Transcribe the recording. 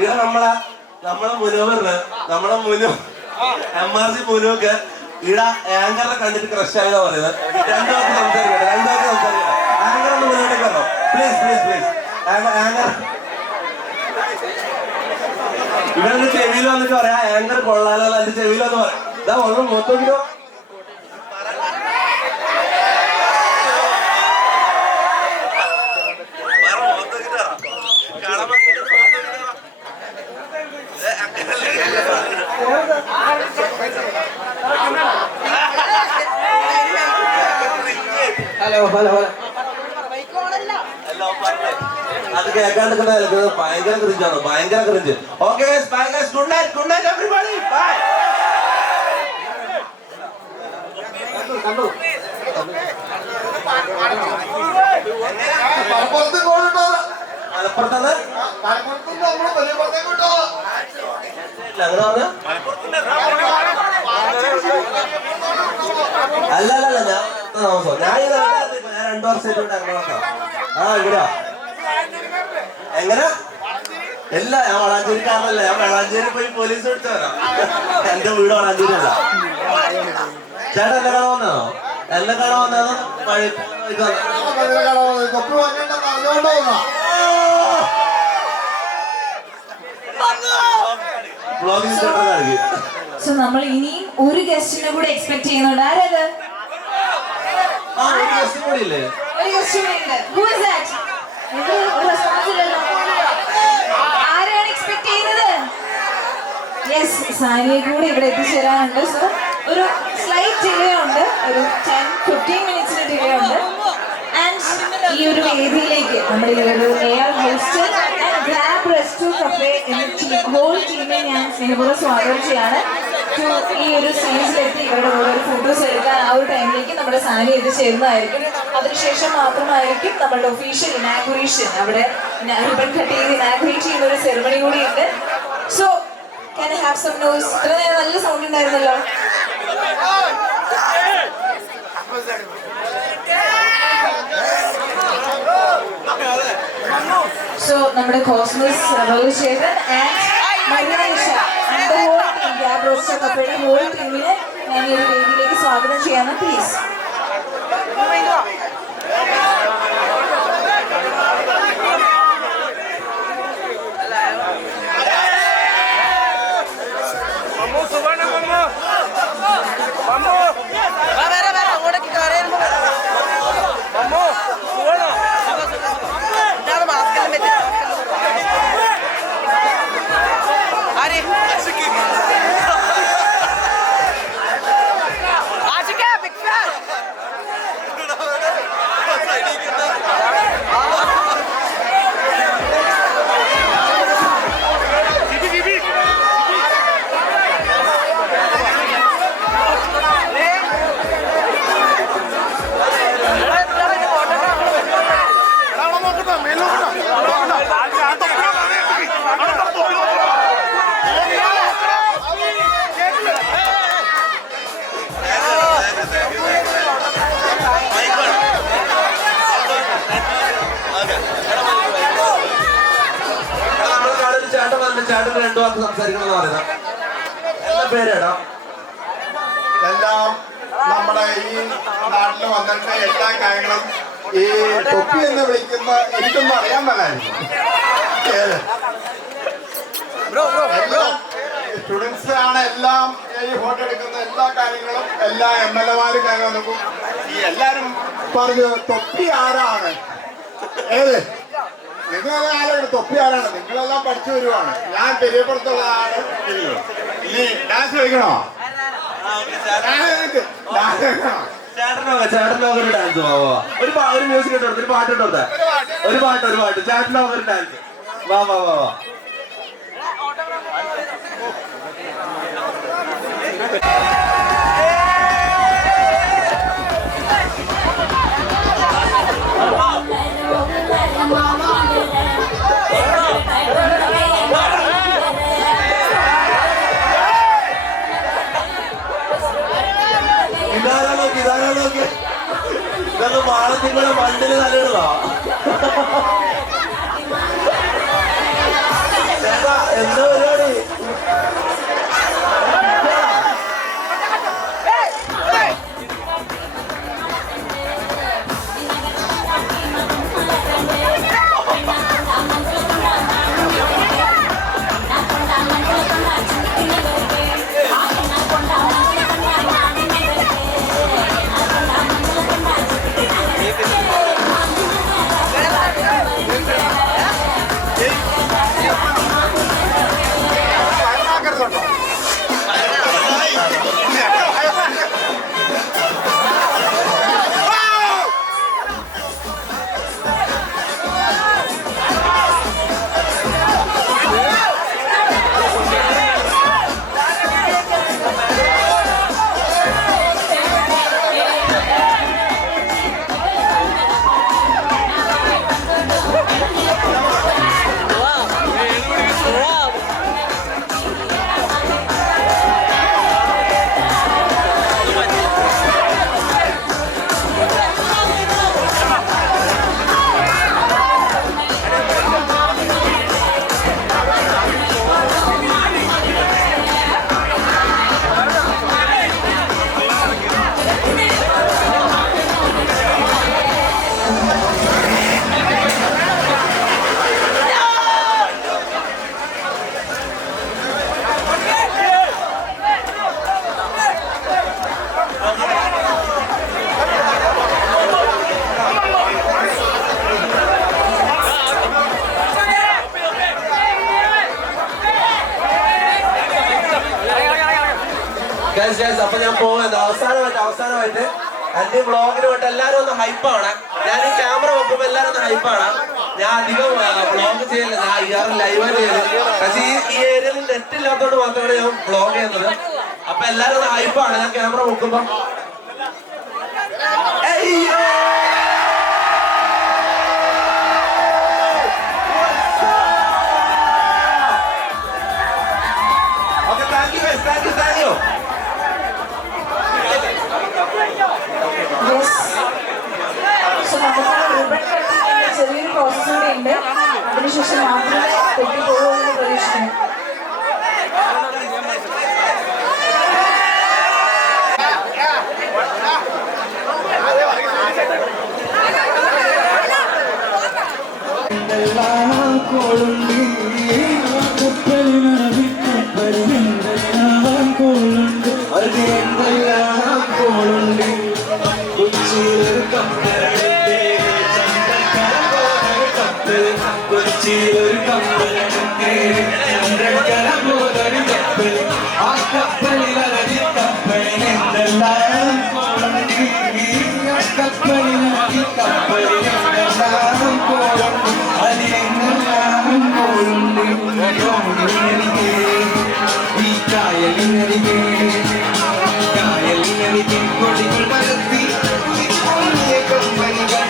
ഇത് നമ്മളെ മുനുവറിന് MRC മുനുവൊക്കെ ഇവിടെ ആങ്കറിനെ കണ്ടിട്ട് ക്രഷ് ആയതാ പറയുന്നത്. രണ്ടുപേർക്ക് സംസാരിക്കട്ടെ. ആങ്കർ ഒന്ന് മുന്നോട്ടേക്ക് വരണം പ്ലീസ്. ആങ്കർ ഇവിടെ ചെവിയിൽ വന്നിട്ട് പറയാ ആങ്കർ കൊള്ളാലോ എന്റെ ചെവിയിൽ വന്ന് പറയാം. ഇതാ ഒന്ന് മൊത്തം ഹലോ അത് കേൾക്കാണ്ടിരിക്കുന്ന ഭയങ്കര cringe. Okay good night everybody bye. മലപ്പുറത്താണ് അല്ലല്ല ഞാൻ താമസം ഞാൻ 2 വർഷമായിട്ട് അങ്ങോട്ടാ. ഇവിടെ എങ്ങനെ അല്ല ഞാൻ വളാഞ്ചേരിക്കാരനല്ല. ഞാൻ വളാഞ്ചേരി പോയി പോലീസ് വിളിച്ചു വരാം. എന്റെ വീട് വളാഞ്ചേരി അല്ല. ചേട്ടാ എന്നെ കാണാൻ വന്നതാണോ? സോ നമ്മൾ ഇനിയും ഒരു ഗസ്റ്റിനെ കൂടെ എക്സ്പെക്ട് ചെയ്യുന്നുണ്ട്. ആരത്? ഒരു ഗസ്റ്റ് കൂടി ഇല്ലേ? ഒരു ഗസ്റ്റ് കൂടി ഉണ്ട്. Who is that? ആരെയാണ് എക്സ്പെക്ട് ചെയ്യുന്നത്? യെസ്, സാനിയെ കൂടി ഇവിടെ എത്തിച്ചേരാനുണ്ട്. സോ ഒരു സ്ലൈറ്റ് ഡിലേ ഉണ്ട്, ഒരു 10-15 മിനിറ്റ്സിന് ഡിലേ ഉണ്ട്. ആൻഡ് ഈ ഒരു വേദിയിലേക്ക് നമ്മുടെ ഈ ഒരു AR hostel and grab resto cafe എന്ന ഹോൾ ടീമിനെ ഞാൻ സ്നേഹപൂർവ്വം സ്വാഗതം ചെയ്യാണ്. ഈ ഒരു സ്റ്റേജിലെത്തി ഇവരുടെ കൂടെ ഒരു ഫോട്ടോസ് എടുക്കാൻ ആ ഒരു ടൈമിലേക്ക് നമ്മുടെ സാനി എത്തിച്ചേരുന്നതായിരിക്കും. അതിനുശേഷം മാത്രമായിരിക്കും നമ്മളുടെ ഒഫീഷ്യൽ ഇനാഗുറേഷൻ, അവിടെ റിബൺ കട്ട് ചെയ്ത് ഇനാഗുറേറ്റ് ചെയ്യുന്ന ഒരു സെറിമണി കൂടി ഉണ്ട്. So can I have some noise? ഇത്ര നേരം നല്ല സൗണ്ട് ഉണ്ടായിരുന്നല്ലോ. സോ നമ്മുടെ കോസ്മോസ് റവോചേതൻ ആൻഡ് മരിയാനിഷ ആൻഡ് ദ ഹോൾ ടീം, ഗ്യാബ് റോസ്റ്റോ കഫേയുടെ ഹോൾ ടീമിനെ ഞാൻ ഈ ഒരു വേദിയിലേക്ക് സ്വാഗതം ചെയ്യാം. പ്ലീസ്. ചേട്ടൻ 2 വാക്ക് സംസാരിക്കണമെന്ന് പറയുന്നത്. എന്താ പേരേടാ? എല്ലാം നമ്മുടെ ഈ നാട്ടിൽ വന്നിട്ട് എല്ലാ കാര്യങ്ങളും ഈ തൊപ്പി എന്ന് വിളിക്കുന്ന എനിക്കൊന്നും അറിയാൻ പാടില്ലായിരുന്നു. സ്റ്റുഡൻസ് ആണ് എല്ലാം ഈ ഫോട്ടോ എടുക്കുന്ന എല്ലാ കാര്യങ്ങളും എല്ലാ MLA-മാരും കാര്യങ്ങളും ഈ എല്ലാരും പറഞ്ഞു തൊപ്പി ആരാണ്, ഏത് നിങ്ങൾ ആരാണ് തൊപ്പി ആരാണ്, നിങ്ങളെല്ലാം പഠിച്ചു വരുവാണ്. ഞാൻ പെരിയപ്പുറത്തുള്ളതാണ്. ഇനി ഡാൻസ് കളിക്കണോ? ചേട്ടനോ ഒരു ഡാൻസ് ഒരു മ്യൂസിക് ഇട്ടോ, ഒരു പാട്ട് ഇട്ടോ, ഒരു പാട്ട് ചേട്ടനോ ഒരു ഡാൻസ്. വാ വാ വാ വാ. ഇതാരാ നോക്കി ഇതൊന്ന് മാളത്തിൻ്റെ മണ്ടിന് തലയിടുന്നോ? അപ്പൊ ഞാൻ പോകുന്നത് അവസാനമായിട്ട് എന്റെ ബ്ലോഗിന് വേണ്ടി എല്ലാരും ഒന്ന് ഹൈപ്പാണ്. ഞാൻ ഈ ക്യാമറ വെക്കുമ്പോ എല്ലാരും ഒന്ന് ഹൈപ്പാണ്. ഞാൻ അധികം ബ്ലോഗ് ചെയ്യില്ല, ഞാൻ ഇയാറ് ലൈവ് ചെയ്യല്. പക്ഷെ ഈ ഏരിയയിൽ നെറ്റ് ഇല്ലാത്തതുകൊണ്ട് മാത്രമാണ് ഞാൻ ബ്ലോഗ് ചെയ്യുന്നത്. അപ്പൊ എല്ലാരും ഒന്ന് ഹൈപ്പാണ് ഞാൻ ക്യാമറ വെക്കുമ്പോ. Okay, thank you. ചെറിയൊരു പ്രോസസ് കൂടെ ഉണ്ട്. അതിനുശേഷം മാത്രമേ പൊട്ടിപ്പോകുമെന്ന് പ്രതീക്ഷിക്കുന്നു. കൊച്ചിയിലൊരു കപ്പലുണ്ട്, ചന്ദ്രക്കല പോലൊരു കപ്പൽ, ആ കപ്പലിൽ അലരി കപ്പലിൽ എന്തെല്ലാം കോളുണ്ട്, കപ്പലിനടി കപ്പലിൽ എന്തെല്ലാം കോളുണ്ട്, അതിലെന്തെല്ലാം കോളുണ്ട്. ോടിനരികെ ഈ കായലിനരികെ കൊടികൾ പരത്തി കമ്പനികൾ